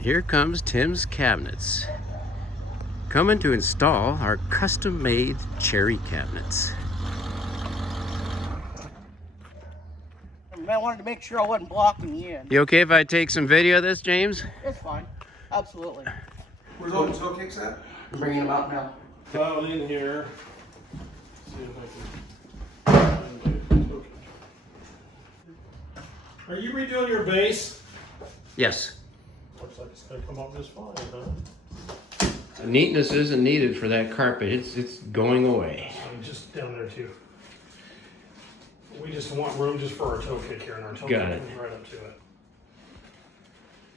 Here comes Tim's Cabinets. Coming to install our custom-made cherry cabinets. I wanted to make sure I wasn't blocking you in. You okay if I take some video of this, James? It's fine. Absolutely. Where's all the toe kicks at? I'm bringing them out now. Dialed in here. See if I can. Okay. Are you redoing your base? Yes. Looks like it's gonna come up just fine, huh? Neatness isn't needed for that carpet. It's going away. I'm just down there too. We just want room just for our toe kick here, and our toe Got kick it. comes right up to it.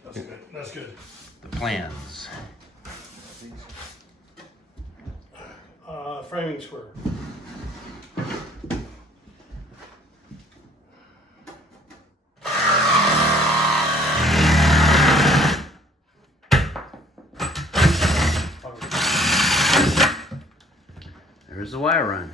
That's good. That's good. The plans. Framing square. There's the wire run.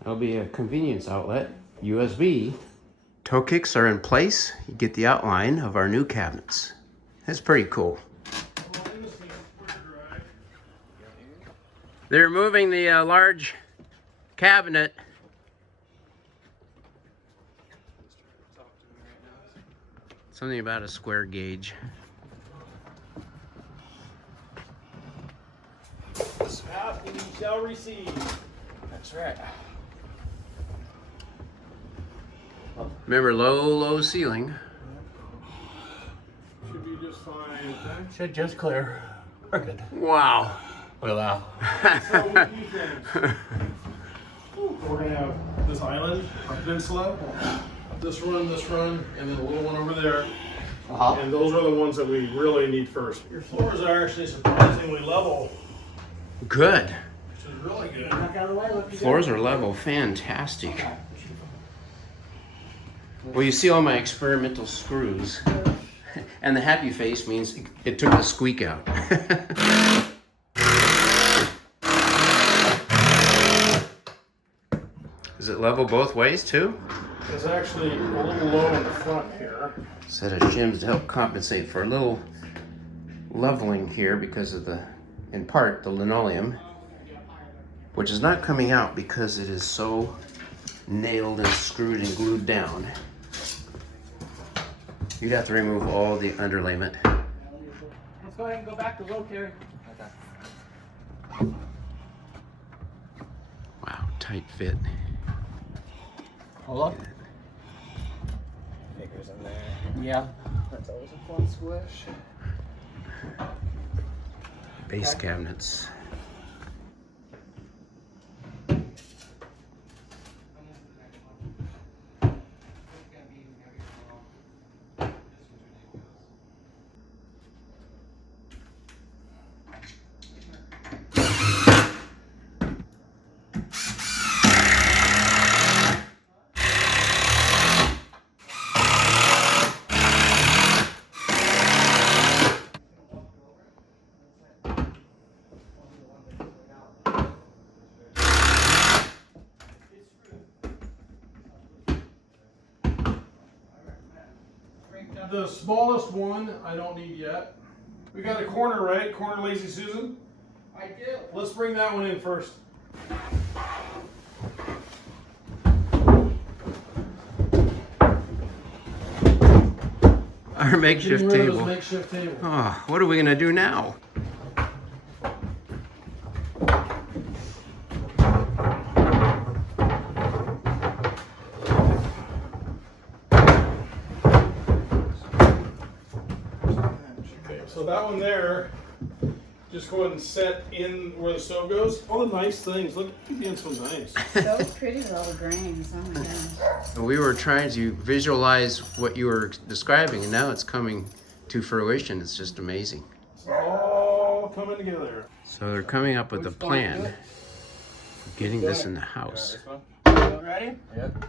That'll be a convenience outlet, USB. Toe kicks are in place. You get the outline of our new cabinets. That's pretty cool. They're moving the large cabinet. Something about a square gauge. Ask and you shall receive. That's right. Remember, low ceiling. Should be just fine. Should just clear. We're good. Wow. Wow. So we do things. We're gonna have this island, our peninsula, this run, and then a little one over there. And those are the ones that we really need first. Your floors are actually surprisingly level, Good. which is really good. Back out of the way. Look, Floors are level. Fantastic. Well, you see all my experimental screws. And the happy face means it took the squeak out. Is it level both ways too? It's actually a little low in the front here. Set of shims to help compensate for a little leveling here because of in part, the linoleum, which is not coming out because it is so nailed and screwed and glued down. You'd have to remove all the underlayment. Let's go ahead and go back to low, Terry. Wow, tight fit. Hold on. Figures in there. Yeah. That's always a fun squish. Base cabinets. The smallest one I don't need yet. We got a corner, right? Corner Lazy Susan? I do. Let's bring that one in first. Our makeshift Getting rid of table. those makeshift table. Oh, what are we gonna do now? Okay, so that one there, just go ahead and set in where the stove goes. All the nice things. Look, you're being so nice. So pretty with all the grains. Oh my gosh. We were trying to visualize what you were describing, and now it's coming to fruition. It's just amazing. It's all coming together. So they're coming up with a plan of getting this in the house. Ready? Yep.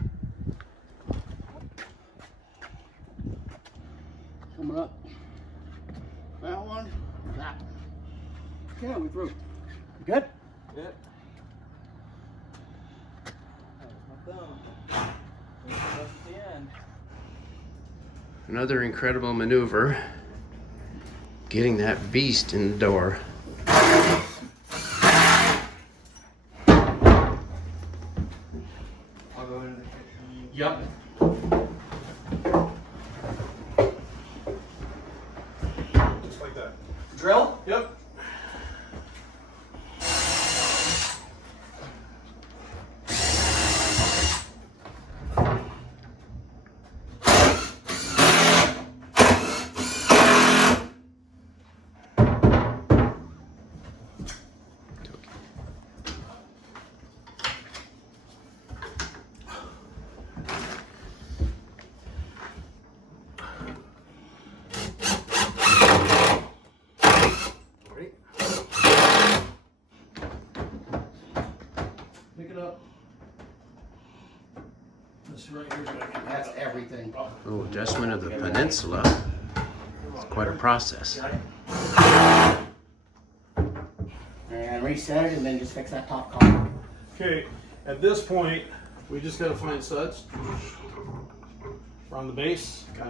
Coming up. That one, that one. Okay, we through. You good? Yep. That was my thumb. That's the end. Another incredible maneuver. Getting that beast in the door. I'll go into the kitchen. Yep. Just like that. Drill? Yep. Ready? Pick it up. This right here is gonna get That's everything. Little adjustment of the Peninsula. It's quite a process. And reset it and then just fix that top column. Okay, at this point, we just gotta find studs around the base. Okay.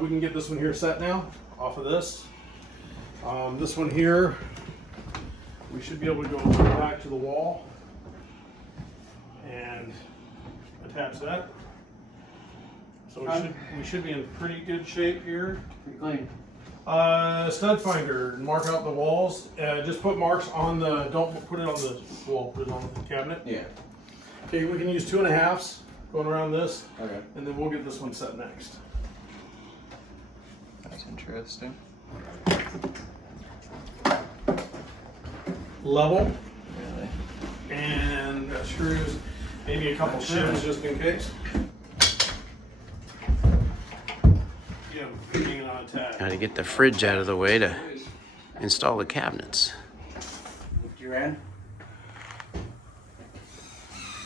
We can get this one here set now, off of this. This one here, we should be able to go back to the wall and attach that. So we should be in pretty good shape here. Pretty clean. Stud finder, mark out the walls. Just put marks on the, don't put it on the wall, put it on the cabinet. Yeah. Okay, we can use 2.5s going around this, Okay. and then we'll get this one set next. That's interesting. Level, Really? and screws, maybe a couple shims just in case. Yeah, being on attach. Gotta get the fridge out of the way to install the cabinets. Lift your end.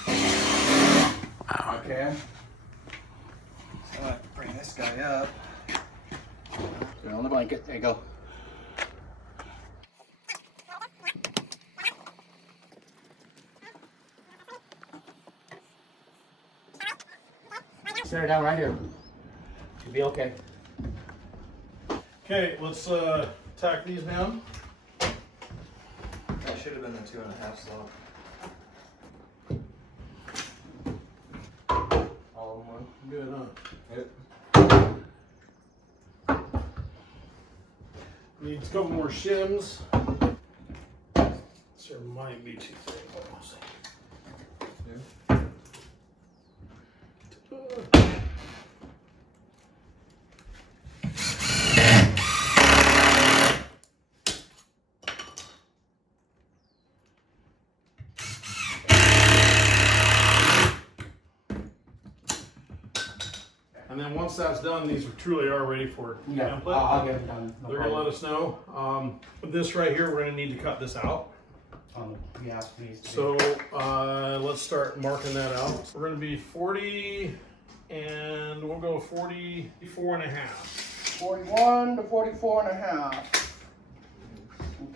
Wow. Okay. So I have to bring this guy up. Put it on the blanket. There you go. Set it down right here. You'll be okay. Okay, let's tack these down. That should have been the 2.5 slot. All in one. Good, huh? Yep. Needs a couple more shims. This here might be too thick. We'll see. And then once that's done, these truly are ready for Yeah, template. I'll get it done. No They're gonna problem. let us know. With this right here, we're gonna need to cut this out. Yeah, please. So let's start marking that out. We're gonna be 40, and we'll go 44.5. 41 to 44.5.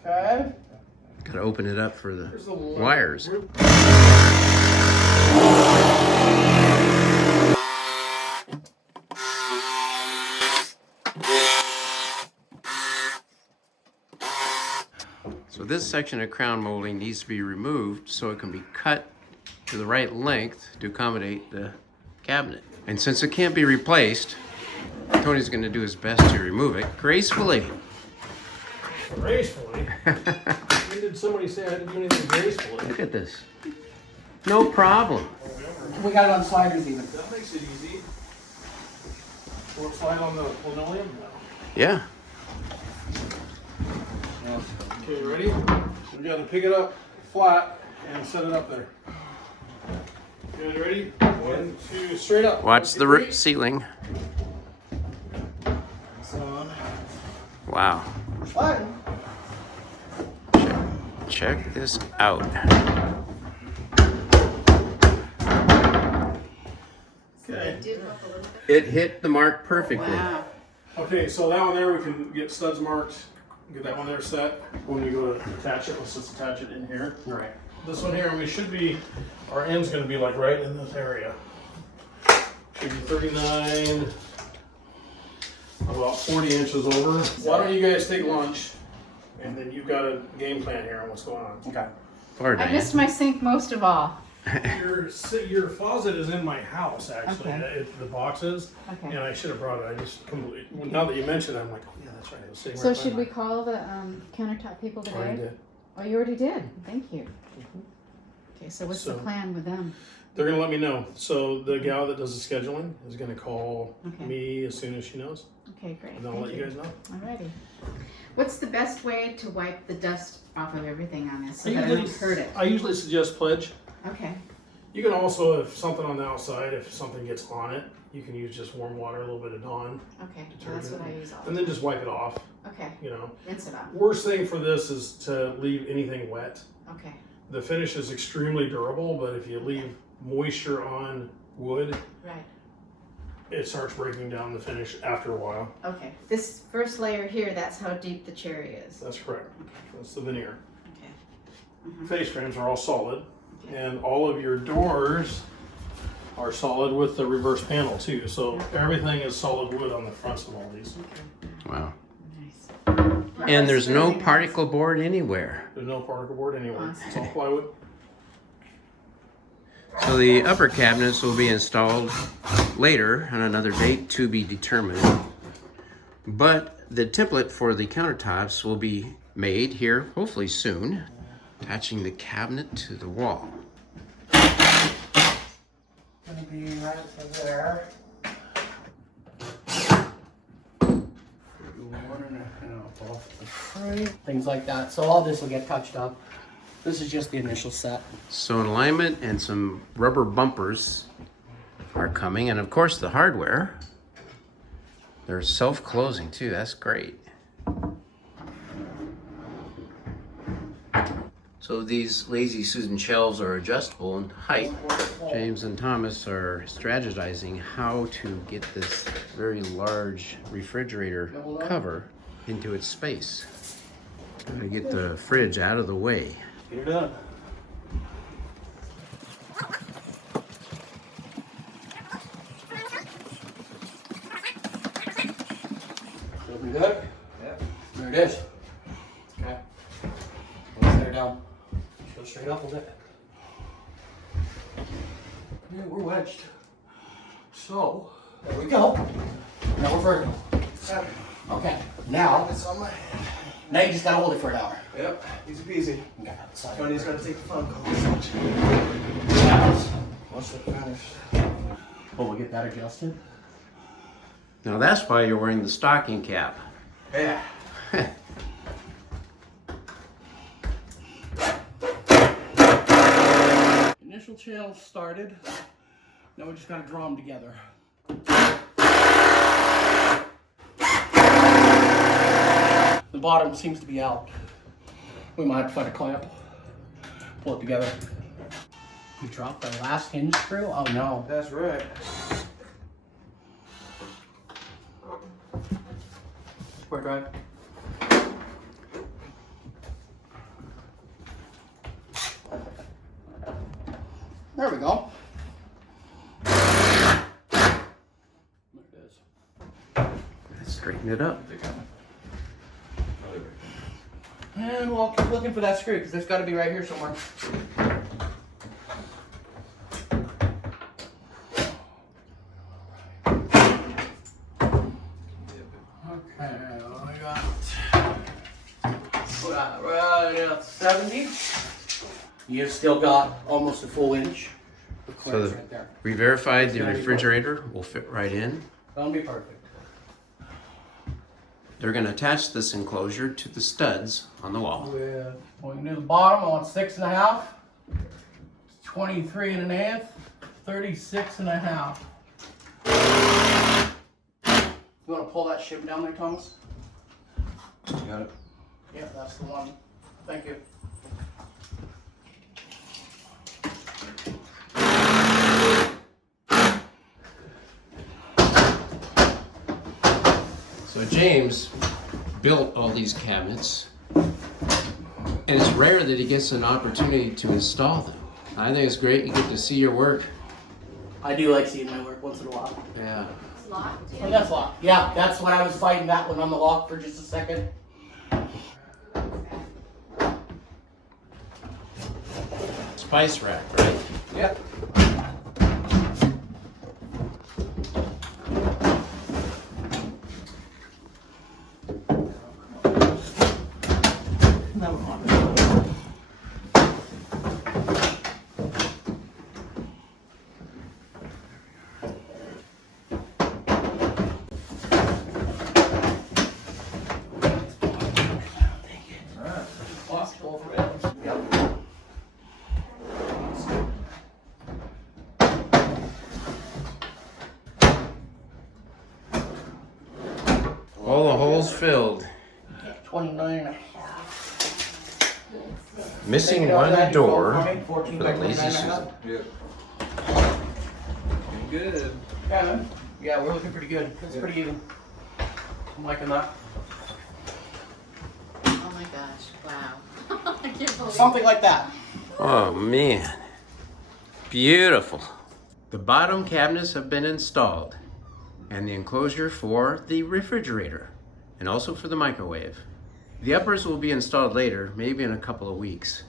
Okay. Gotta open it up for the Here's the wires. So this section of crown molding needs to be removed so it can be cut to the right length to accommodate the cabinet. And since it can't be replaced, Tony's going to do his best to remove it gracefully. Gracefully? When did somebody say I had to do anything gracefully? Look at this. No problem. We got it on sliders even. That makes it easy. Will it slide on the linoleum? No. Yeah. Okay, ready? We gotta pick it up flat and set it up there. You guys ready? 1, 2, straight up. Watch the 1, 2, 3. ceiling. It's on. Wow. Sliding. Check this out. Okay. Did look a little bit. It hit the mark perfectly. Wow. Okay, Okay, so that one there we can get studs marked, get that one there set. When we go to attach it, let's just attach it in here. All right. This one here, we should be, our end's gonna be like right in this area. Should be 39, about 40 inches over. Why don't you guys take lunch, and then you've got a game plan here on what's going on. Okay. Or I Diane. missed my sink most of all. Your closet is in my house, actually. Okay. The boxes, Okay. and I should have brought it. I just completely, now that you mentioned it, I'm like, oh yeah, that's right. It was sitting So right should by we my- call the countertop people Already today? did. Oh, you already did. Thank you. Okay, so what's the So- plan with them? They're gonna let me know. So the gal that does the scheduling is gonna call Okay. me as soon as she knows, Okay, great. and then I'll Thank let you guys know. Alrighty. What's the best way to wipe the dust off of everything on this so that I don't hurt it? I usually suggest pledge. Okay. You can also, if something on the outside, if something gets on it, you can use just warm water, a little bit of Dawn, Okay. Well, that's what I use all and then just wipe it off. Okay. You know, Rinse it off. worst thing for this is to leave anything wet. Okay. The finish is extremely durable, but if you leave moisture on wood, Right. it starts breaking down the finish after a while. Okay. This first layer here, that's how deep the cherry is. That's correct. That's the veneer. Okay. Face frames are all solid, and all of your doors are solid with the reverse panel too. So everything is solid wood on the fronts of all these. Wow. Nice. And there's no Very nice. particle board anywhere. There's no particle board anywhere. Awesome. It's all plywood. So the upper cabinets will be installed later on another date to be determined. But the template for the countertops will be made here hopefully soon, attaching the cabinet to the wall. Gonna be right to there. Things like that. So all this will get touched up. This is just the initial set. So an alignment and some rubber bumpers are coming, and of course the hardware. They're self-closing too, that's great. So these Lazy Susan shelves are adjustable in height. James and Thomas are strategizing how to get this very large refrigerator cover into its space. Gotta get the fridge out of the way. Get her done. Looking good? Yep. There it is. Okay. Let's set her down. Go straight up a little bit. Yeah, we're wedged. So, there we go. Now we're vertical. Okay. Now, It's on my head. now you just gotta hold it for an hour. Yep. Easy peasy. Okay. So, Tony's gotta take the phone call. Once they're finished. but we'll get that adjusted. Now that's why you're wearing the stocking cap. Yeah. Initial channel started. Now we just gotta draw them together. The bottom seems to be out. We might have to find a clamp. Pull it together. We dropped our last hinge screw? Oh no. That's right. Square drive. There we go. There it is. Straighten it up. And we'll keep looking for that screw because it's got to be right here somewhere. Okay, I got right at 70. You've still got almost a full inch of So clearance right there. we verified the refrigerator will fit right in. That'll be perfect. They're gonna attach this enclosure to the studs on the wall. With, we can do the bottom, I want 6.5, 23.5, 36.5. You want to pull that ship down there, Thomas? You got it. Yeah, that's the one. Thank you. So So James built all these cabinets, and it's rare that he gets an opportunity to install them. I think it's great you get to see your work. I do like seeing my work once in a while. Yeah. It's locked. Oh, that's locked. Yeah, that's when I was fighting that one on the lock for just a second. Spice rack, right? Yep. Never mind. All the holes filled. 29 and a half. Missing one door for the lazy Susan. Yep. Good. Yeah, man. Yeah, we're looking pretty good. It's pretty even. I'm liking that. Oh my gosh, wow. I can't believe Something like that. Oh man, beautiful. The bottom cabinets have been installed, and the enclosure for the refrigerator, and also for the microwave. The uppers will be installed later, maybe in a couple of weeks.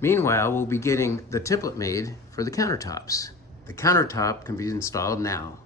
Meanwhile, we'll be getting the template made for the countertops. The countertop can be installed now.